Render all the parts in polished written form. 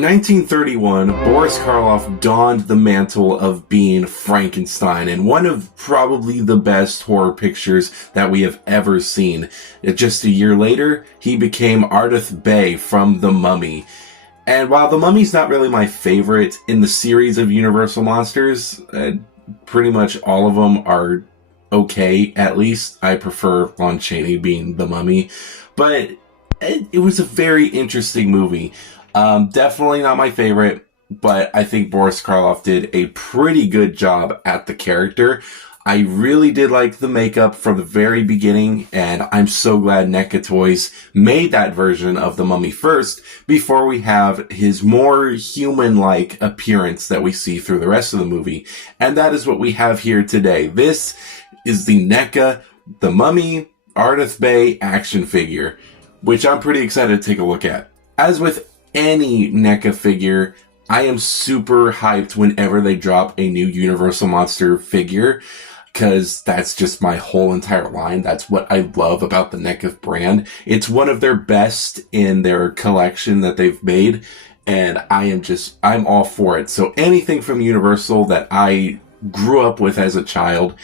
In 1931, Boris Karloff donned the mantle of being Frankenstein in one of probably the best horror pictures that we have ever seen. Just a year later, he became Ardeth Bey from The Mummy. And while The Mummy's not really my favorite in the series of Universal monsters, pretty much all of them are okay, at least. I prefer Lon Chaney being The Mummy. But it was a very interesting movie. Definitely not my favorite, but I think Boris Karloff did a pretty good job at the character. I really did like the makeup from the very beginning, and I'm so glad Neca Toys made that version of the Mummy first before we have his more human-like appearance that we see through the rest of the movie. And that is what we have here today. This is the Neca, the Mummy, Ardeth Bey action figure, which I'm pretty excited to take a look at. As with any Neca figure, I am super hyped whenever they drop a new Universal Monster figure, because that's just my whole entire line. That's what I love about the Neca brand. It's one of their best in their collection that they've made, and I'm all for it. So anything from Universal that I grew up with as a child,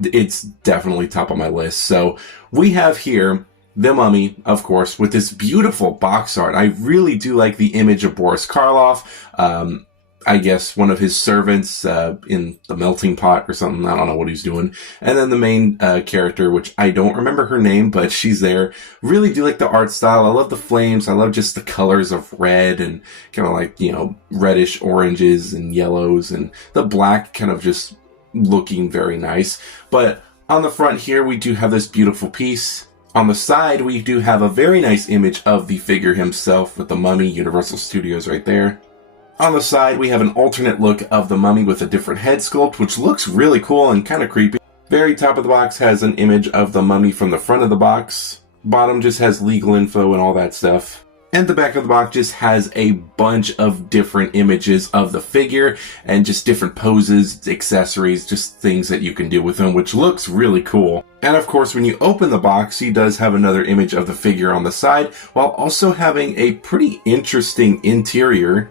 it's definitely top of my list. So we have here The Mummy, of course, with this beautiful box art. I really do like the image of Boris Karloff. I guess one of his servants in the melting pot or something. I don't know what he's doing. And then the main character, which I don't remember her name, but she's there. Really do like the art style. I love the flames. I love just the colors of red and kind of like, reddish oranges and yellows, and the black kind of just looking very nice. But on the front here, we do have this beautiful piece. On the side, we do have a very nice image of the figure himself with the Mummy, Universal Studios right there. On the side, we have an alternate look of the Mummy with a different head sculpt, which looks really cool and kind of creepy. Very top of the box has an image of the Mummy from the front of the box. Bottom just has legal info and all that stuff. And the back of the box just has a bunch of different images of the figure and just different poses, accessories, just things that you can do with them, which looks really cool. And of course, when you open the box, he does have another image of the figure on the side, while also having a pretty interesting interior.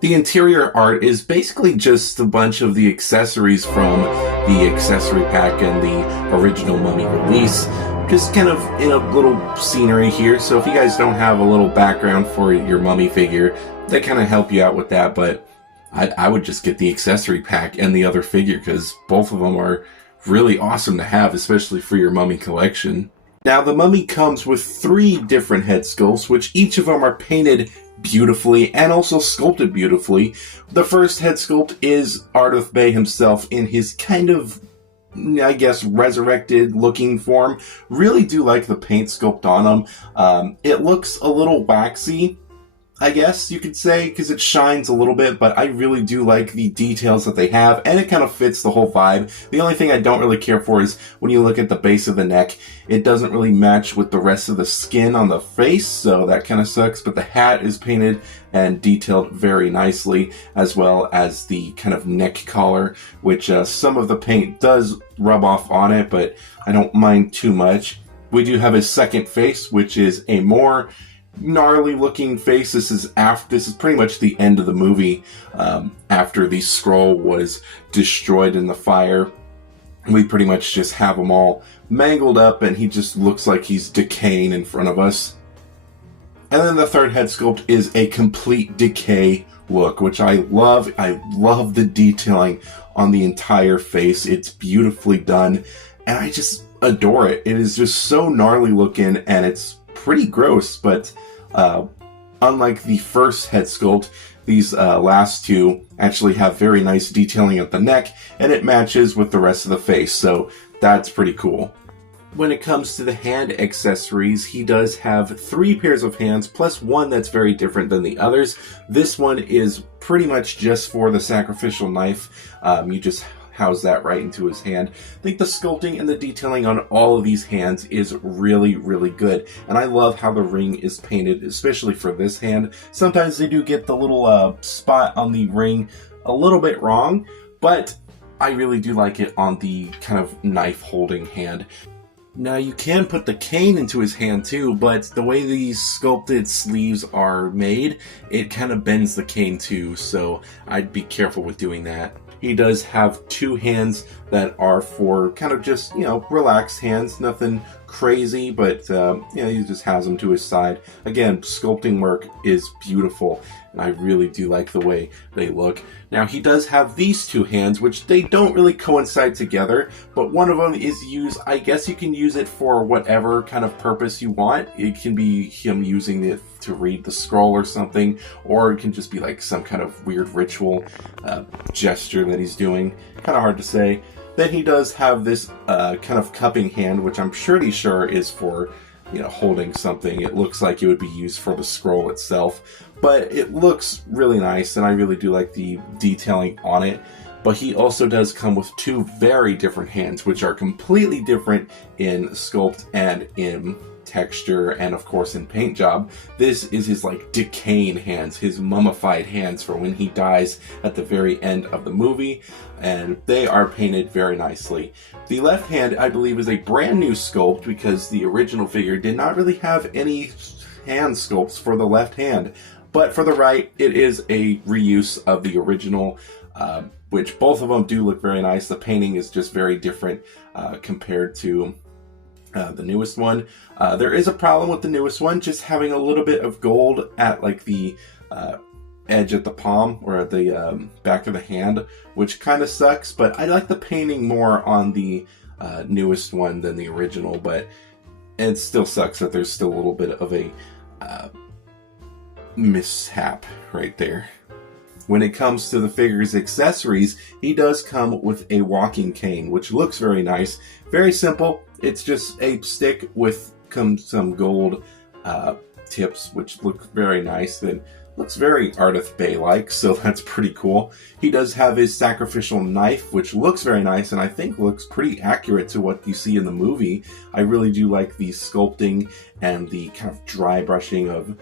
The interior art is basically just a bunch of the accessories from the accessory pack and the original Mummy release. Just kind of in a little scenery here, so if you guys don't have a little background for your Mummy figure, they kind of help you out with that, but I would just get the accessory pack and the other figure, because both of them are really awesome to have, especially for your Mummy collection. Now, the Mummy comes with 3 different head sculpts, which each of them are painted beautifully and also sculpted beautifully. The first head sculpt is Ardeth Bey himself in his kind of, I guess, resurrected looking form. Really do like the paint sculpt on him. It looks a little waxy, I guess you could say, because it shines a little bit, but I really do like the details that they have, and it kind of fits the whole vibe. The only thing I don't really care for is when you look at the base of the neck, it doesn't really match with the rest of the skin on the face, so that kind of sucks, but the hat is painted and detailed very nicely, as well as the kind of neck collar, which some of the paint does rub off on it, but I don't mind too much. We do have his second face, which is a more gnarly looking face. This is pretty much the end of the movie, after the scroll was destroyed in the fire. We pretty much just have him all mangled up, and he just looks like he's decaying in front of us. And then the third head sculpt is a complete decay look, which I love. I love the detailing on the entire face. It's beautifully done, and I just adore it. It is just so gnarly looking, and it's pretty gross, but unlike the first head sculpt, these last two actually have very nice detailing at the neck, and it matches with the rest of the face, so that's pretty cool. When it comes to the hand accessories, he does have 3 pairs of hands, plus one that's very different than the others. This one is pretty much just for the sacrificial knife. You just house that right into his hand. I think the sculpting and the detailing on all of these hands is really, really good. And I love how the ring is painted, especially for this hand. Sometimes they do get the little spot on the ring a little bit wrong, but I really do like it on the kind of knife holding hand. Now you can put the cane into his hand too, but the way these sculpted sleeves are made, it kind of bends the cane too, so I'd be careful with doing that. He does have two hands that are for kind of just, relaxed hands, nothing crazy, but, he just has them to his side. Again, sculpting work is beautiful, and I really do like the way they look. Now, he does have these two hands, which they don't really coincide together, but one of them is used, I guess you can use it for whatever kind of purpose you want. It can be him using it to read the scroll or something, or it can just be like some kind of weird ritual gesture that he's doing. Kind of hard to say. Then he does have this kind of cupping hand, which I'm pretty sure is for, holding something. It looks like it would be used for the scroll itself, but it looks really nice, and I really do like the detailing on it. But he also does come with two very different hands, which are completely different in sculpt and in texture, and of course in paint job. This is his decaying hands, his mummified hands for when he dies at the very end of the movie, and they are painted very nicely. The left hand, I believe, is a brand new sculpt because the original figure did not really have any hand sculpts for the left hand, but for the right, it is a reuse of the original, which both of them do look very nice. The painting is just very different compared to the newest one. There is a problem with the newest one, just having a little bit of gold at the edge at the palm or at the back of the hand, which kind of sucks, but I like the painting more on the newest one than the original, but it still sucks that there's still a little bit of a mishap right there. When it comes to the figure's accessories, he does come with a walking cane, which looks very nice. Very simple. It's just a stick with some gold tips, which look very nice. Then looks very Ardeth Bay-like, so that's pretty cool. He does have his sacrificial knife, which looks very nice, and I think looks pretty accurate to what you see in the movie. I really do like the sculpting and the kind of dry brushing of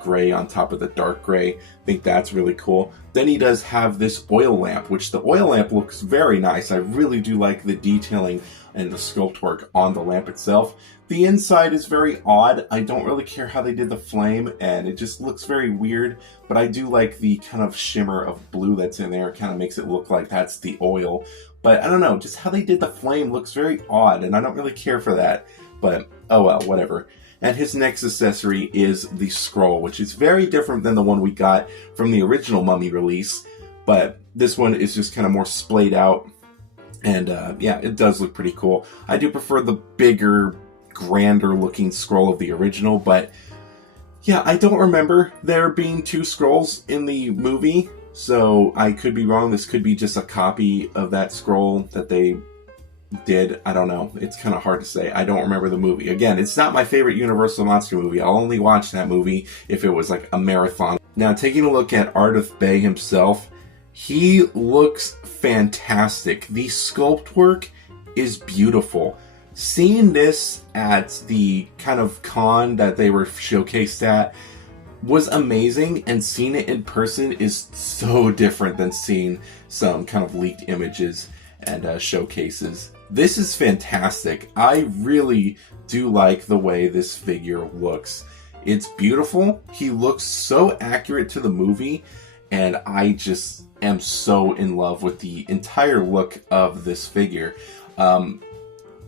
gray on top of the dark gray. I think that's really cool. Then he does have this oil lamp, which the oil lamp looks very nice. I really do like the detailing and the sculpt work on the lamp itself. The inside is very odd. I don't really care how they did the flame, and it just looks very weird, but I do like the kind of shimmer of blue that's in there. It kind of makes it look like that's the oil. But I don't know, just how they did the flame looks very odd, and I don't really care for that. But oh well, whatever. And his next accessory is the scroll, which is very different than the one we got from the original Mummy release. But this one is just kind of more splayed out. And yeah, it does look pretty cool. I do prefer the bigger, grander looking scroll of the original, but yeah, I don't remember there being two scrolls in the movie, so I could be wrong. This could be just a copy of that scroll that they did. I don't know. It's kind of hard to say. I don't remember the movie. Again, it's not my favorite Universal Monster movie. I'll only watch that movie if it was like a marathon. Now, taking a look at Ardeth Bay himself, he looks fantastic. The sculpt work is beautiful. Seeing this at the kind of con that they were showcased at was amazing, and seeing it in person is so different than seeing some kind of leaked images and showcases. This is fantastic. I really do like the way this figure looks. It's beautiful. He looks so accurate to the movie, and I just am so in love with the entire look of this figure.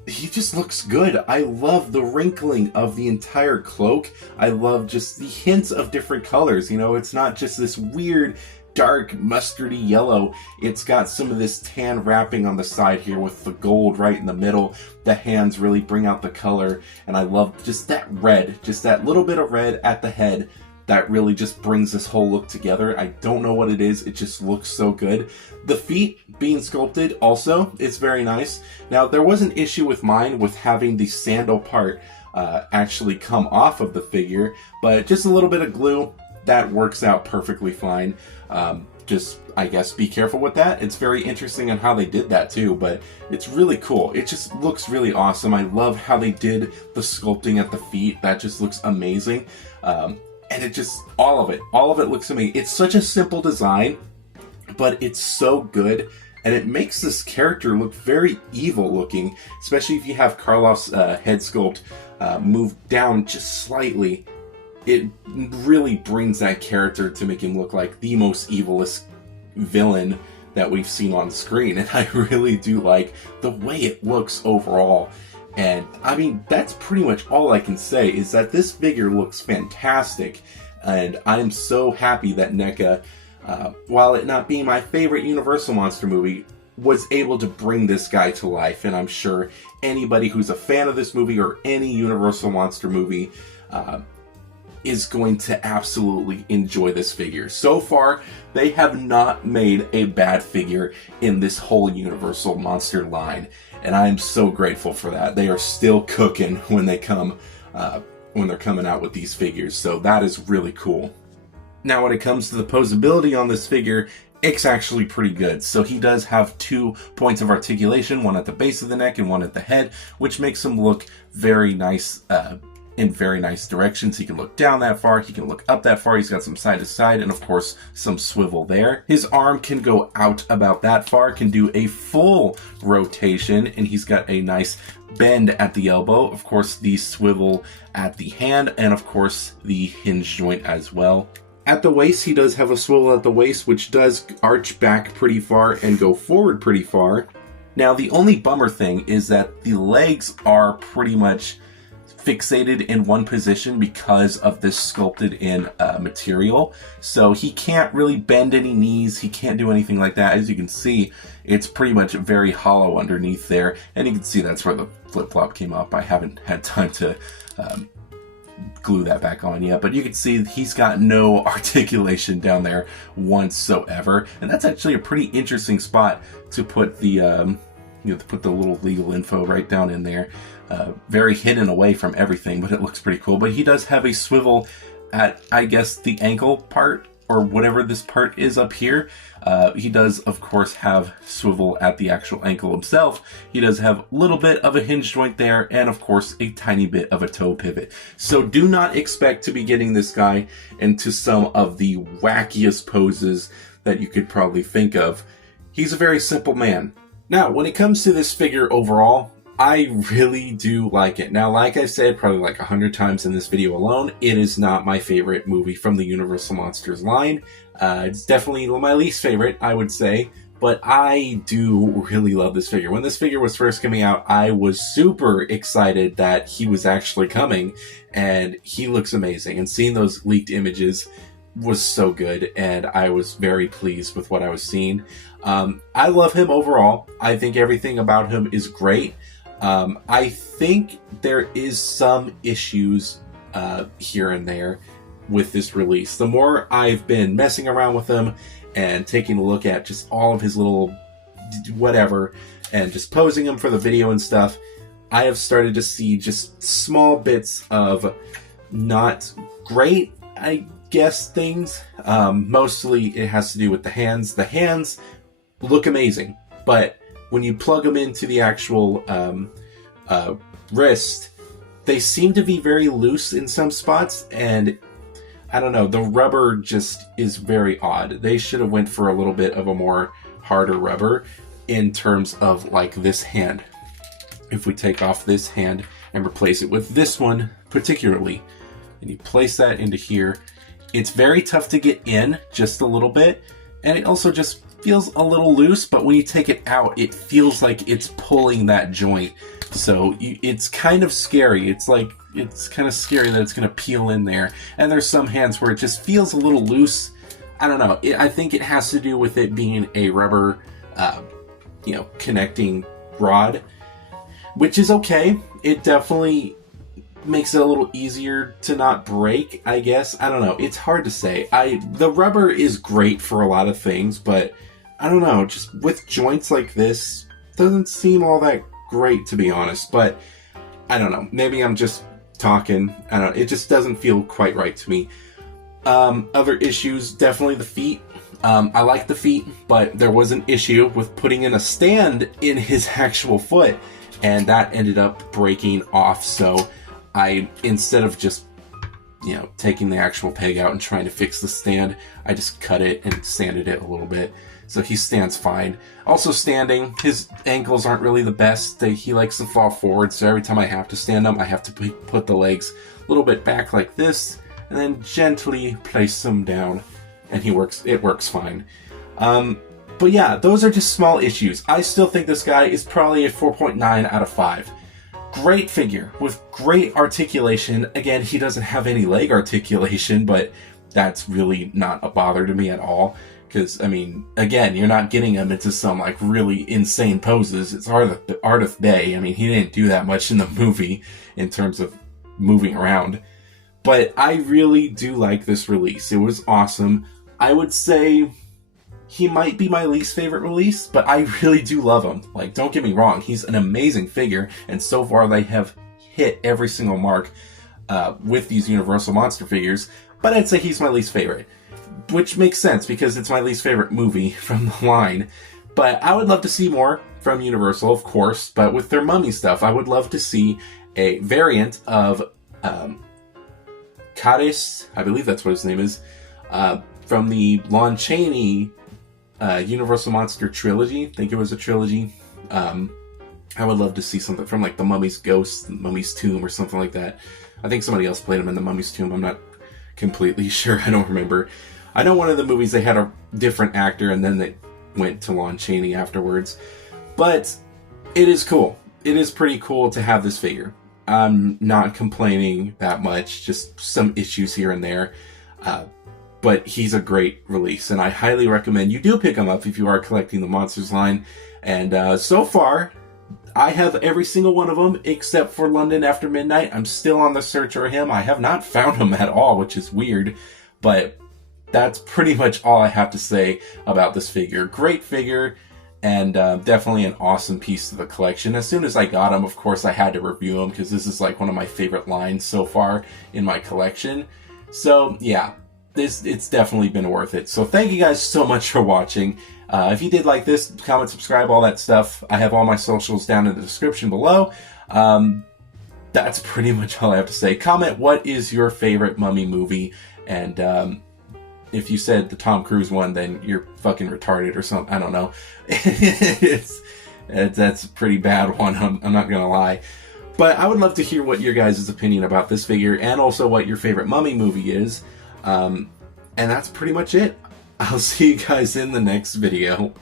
He just looks good. I love the wrinkling of the entire cloak. I love just the hints of different colors. You know, it's not just this weird, dark, mustardy yellow. It's got some of this tan wrapping on the side here with the gold right in the middle. The hands really bring out the color. And I love just that red, just that little bit of red at the head. That really just brings this whole look together. I don't know what it is. It just looks so good. The feet being sculpted also is very nice. Now, there was an issue with mine with having the sandal part actually come off of the figure, but just a little bit of glue, that works out perfectly fine. Just, I guess, be careful with that. It's very interesting on how they did that too, but it's really cool. It just looks really awesome. I love how they did the sculpting at the feet. That just looks amazing. And it just, all of it looks amazing. It's such a simple design, but it's so good. and it makes this character look very evil looking, especially if you have Karloff's head sculpt moved down just slightly. It really brings that character to make him look like the most evilest villain that we've seen on screen, and I really do like the way it looks overall. And I mean, that's pretty much all I can say, is that this figure looks fantastic, and I'm so happy that Neca, while it not being my favorite Universal Monster movie, was able to bring this guy to life. And I'm sure anybody who's a fan of this movie or any Universal Monster movie is going to absolutely enjoy this figure. So far, they have not made a bad figure in this whole Universal Monster line, and I am so grateful for that. They are still cooking when they come, when they're coming out with these figures, so that is really cool. Now, when it comes to the posability on this figure, it's actually pretty good. So he does have 2 points of articulation, one at the base of the neck and one at the head, which makes him look very nice, in very nice directions. He can look down that far, he can look up that far, he's got some side to side, and of course some swivel there. His arm can go out about that far, can do a full rotation, and he's got a nice bend at the elbow, of course the swivel at the hand, and of course the hinge joint as well. At the waist, he does have a swivel at the waist, which does arch back pretty far and go forward pretty far. Now, the only bummer thing is that the legs are pretty much fixated in one position because of this sculpted in material. So he can't really bend any knees, he can't do anything like that. As you can see, it's pretty much very hollow underneath there, and you can see that's where the flip-flop came up. I haven't had time to glue that back on yet, but you can see he's got no articulation down there whatsoever, and that's actually a pretty interesting spot to put the to put the little legal info right down in there. Very hidden away from everything, but it looks pretty cool. But he does have a swivel at, I guess, the ankle part, or whatever this part is up here. He does, of course, have swivel at the actual ankle himself. He does have a little bit of a hinge joint there, and of course, a tiny bit of a toe pivot. So do not expect to be getting this guy into some of the wackiest poses that you could probably think of. He's a very simple man. Now, when it comes to this figure overall, I really do like it. Now, like I said probably like 100 times in this video alone, it is not my favorite movie from the Universal Monsters line. It's definitely my least favorite, I would say, but I do really love this figure. When this figure was first coming out, I was super excited that he was actually coming, and he looks amazing. And seeing those leaked images was so good, and I was very pleased with what I was seeing. I love him overall. I think everything about him is great. I think there is some issues here and there with this release. The more I've been messing around with him and taking a look at just all of his little whatever and just posing him for the video and stuff, I have started to see just small bits of not great, I guess, things. Mostly it has to do with the hands. The hands look amazing, but when you plug them into the actual wrist, they seem to be very loose in some spots, and I don't know, the rubber just is very odd. They should have went for a little bit of a more harder rubber in terms of like this hand. If we take off this hand and replace it with this one particularly, and you place that into here, it's very tough to get in just a little bit, and it also just feels a little loose, but when you take it out, it feels like it's pulling that joint. So it's kind of scary. It's kind of scary that it's going to peel in there. And there's some hands where it just feels a little loose. I don't know. I think it has to do with it being a rubber, connecting rod, which is okay. It definitely makes it a little easier to not break, I guess. I don't know. It's hard to say. The rubber is great for a lot of things, but I don't know, just with joints like this, doesn't seem all that great, to be honest. But I don't know, maybe I'm just talking. I don't know, it just doesn't feel quite right to me. Other issues, definitely the feet. I like the feet, but there was an issue with putting in a stand in his actual foot, and that ended up breaking off. So instead of just you know, taking the actual peg out and trying to fix the stand. I just cut it and sanded it a little bit. So he stands fine. Also standing, his ankles aren't really the best. He likes to fall forward, so every time I have to stand him, I have to put the legs a little bit back like this, and then gently place them down, and it works fine. But yeah, those are just small issues. I still think this guy is probably a 4.9 out of 5. Great figure with great articulation. Again, he doesn't have any leg articulation, but that's really not a bother to me at all. Because, I mean, again, you're not getting him into some, like, really insane poses. It's Ardeth Bay. I mean, he didn't do that much in the movie in terms of moving around. But I really do like this release. It was awesome. I would say he might be my least favorite release, but I really do love him. Like, don't get me wrong. He's an amazing figure, and so far they have hit every single mark with these Universal Monster figures. But I'd say he's my least favorite. Which makes sense because it's my least favorite movie from the line. But I would love to see more from Universal, of course. But with their Mummy stuff, I would love to see a variant of Kadis, I believe that's what his name is, from the Lon Chaney Universal Monster trilogy. I think it was a trilogy. I would love to see something from like the Mummy's Ghost, the Mummy's Tomb, or something like that. I think somebody else played him in the Mummy's Tomb. I'm not completely sure. I don't remember. I know one of the movies they had a different actor and then they went to Lon Chaney afterwards. But it is cool. It is pretty cool to have this figure. I'm not complaining that much, just some issues here and there. But he's a great release, and I highly recommend you do pick him up if you are collecting the Monsters line. And so far, I have every single one of them except for London After Midnight. I'm still on the search for him. I have not found him at all, which is weird. But that's pretty much all I have to say about this figure. Great figure, and definitely an awesome piece to the collection. As soon as I got him, of course, I had to review him because this is like one of my favorite lines so far in my collection. So yeah, it's definitely been worth it. So thank you guys so much for watching. If you did like this, comment, subscribe, all that stuff. I have all my socials down in the description below. That's pretty much all I have to say. Comment what is your favorite Mummy movie, and if you said the Tom Cruise one, then you're fucking retarded or something. I don't know. That's a pretty bad one, I'm not gonna lie. But I would love to hear what your guys' opinion about this figure, and also what your favorite Mummy movie is. And that's pretty much it. I'll see you guys in the next video.